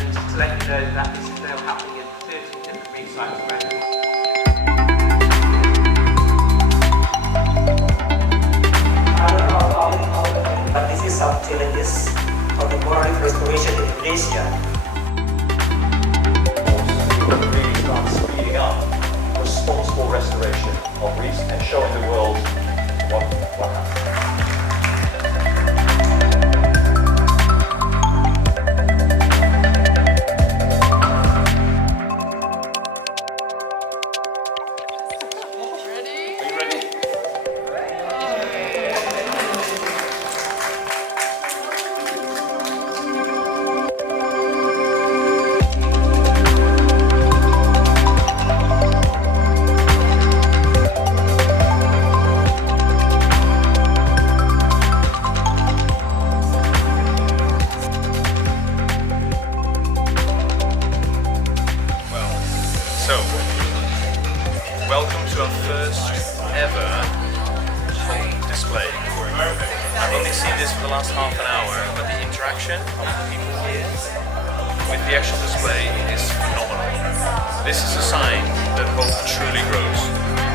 and to let you know that this is now happening in 30 different reef sites around the world. But this is some challenges for the coral reef restoration in Indonesia. Really start speeding up responsible restoration of reefs and showing the world what happened. Welcome to our first ever home display. I've only seen this for the last half an hour, but the interaction of the people here with the actual display is phenomenal. This is a sign that hope truly grows.